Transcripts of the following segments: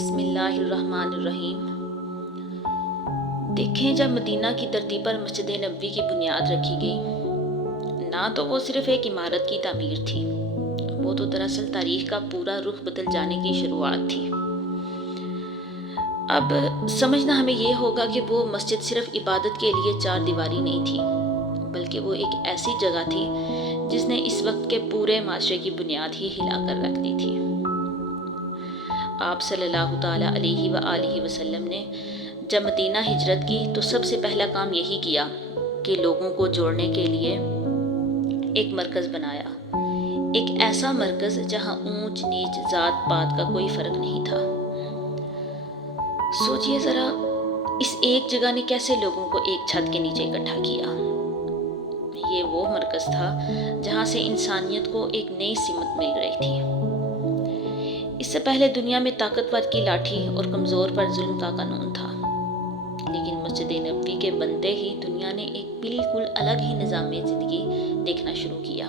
بسم اللہ الرحمن الرحیم۔ دیکھیں، جب مدینہ کی دھرتی پر مسجد نبوی کی بنیاد رکھی گئی، نہ تو وہ صرف ایک عمارت کی تعمیر تھی، وہ تو دراصل تاریخ کا پورا رخ بدل جانے کی شروعات تھی۔ اب سمجھنا ہمیں یہ ہوگا کہ وہ مسجد صرف عبادت کے لیے چار دیواری نہیں تھی، بلکہ وہ ایک ایسی جگہ تھی جس نے اس وقت کے پورے معاشرے کی بنیاد ہی ہلا کر رکھ دی تھی۔ آپ صلی اللہ تعالیٰ علیہ وآلہ وسلم نے جب مدینہ ہجرت کی تو سب سے پہلا کام یہی کیا کہ لوگوں کو جوڑنے کے لیے ایک مرکز بنایا، ایک ایسا مرکز جہاں اونچ نیچ ذات پات کا کوئی فرق نہیں تھا۔ سوچئے ذرا، اس ایک جگہ نے کیسے لوگوں کو ایک چھت کے نیچے اکٹھا کیا۔ یہ وہ مرکز تھا جہاں سے انسانیت کو ایک نئی سمت مل رہی تھی۔ اس سے پہلے دنیا میں طاقتور کی لاٹھی اور کمزور پر ظلم کا قانون تھا، لیکن مسجد نبوی کے بنتے ہی دنیا نے ایک بالکل الگ ہی نظام زندگی دیکھنا شروع کیا۔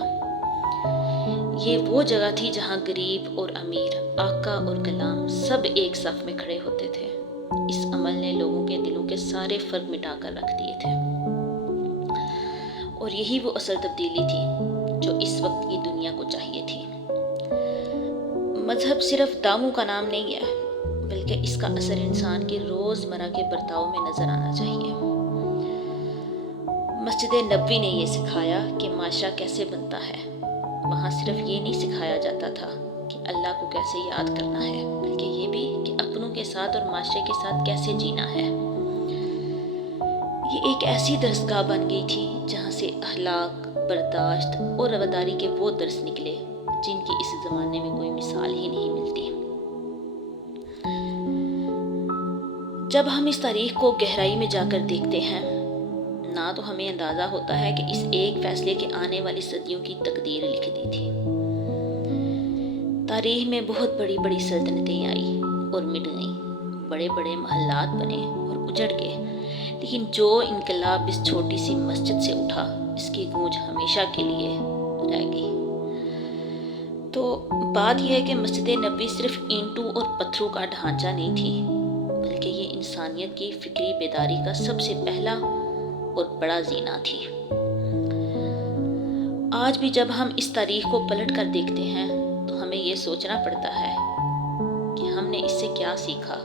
یہ وہ جگہ تھی جہاں غریب اور امیر، آقا اور غلام سب ایک صف میں کھڑے ہوتے تھے۔ اس عمل نے لوگوں کے دلوں کے سارے فرق مٹا کر رکھ دیے تھے، اور یہی وہ اصل تبدیلی تھی جو اس وقت کی دنیا کو چاہیے تھی۔ مذہب صرف داموں کا نام نہیں ہے، بلکہ اس کا اثر انسان کے روزمرہ کے برتاؤ میں نظر آنا چاہیے۔ مسجد نبوی نے یہ سکھایا کہ معاشرہ کیسے بنتا ہے۔ وہاں صرف یہ نہیں سکھایا جاتا تھا کہ اللہ کو کیسے یاد کرنا ہے، بلکہ یہ بھی کہ اپنوں کے ساتھ اور معاشرے کے ساتھ کیسے جینا ہے۔ یہ ایک ایسی درسگاہ بن گئی تھی جہاں سے اخلاق، برداشت اور رواداری کے وہ درس نکلے جن کی اس زمانے میں کوئی مثال ہی نہیں ملتی۔ جب ہم اس تاریخ کو گہرائی میں جا کر دیکھتے ہیں، نہ تو ہمیں اندازہ ہوتا ہے کہ اس ایک فیصلے کے آنے والی صدیوں کی تقدیر لکھ دی تھی۔ تاریخ میں بہت بڑی بڑی سلطنتیں آئی اور مٹ گئیں، بڑے بڑے محلات بنے اور اجڑ گئے، لیکن جو انقلاب اس چھوٹی سی مسجد سے اٹھا، اس کی گونج ہمیشہ کے لیے رہ گئی۔ تو بات یہ ہے کہ مسجد نبوی صرف اینٹوں اور پتھروں کا ڈھانچہ نہیں تھی، بلکہ یہ انسانیت کی فکری بیداری کا سب سے پہلا اور بڑا زینہ تھی۔ آج بھی جب ہم اس تاریخ کو پلٹ کر دیکھتے ہیں تو ہمیں یہ سوچنا پڑتا ہے کہ ہم نے اس سے کیا سیکھا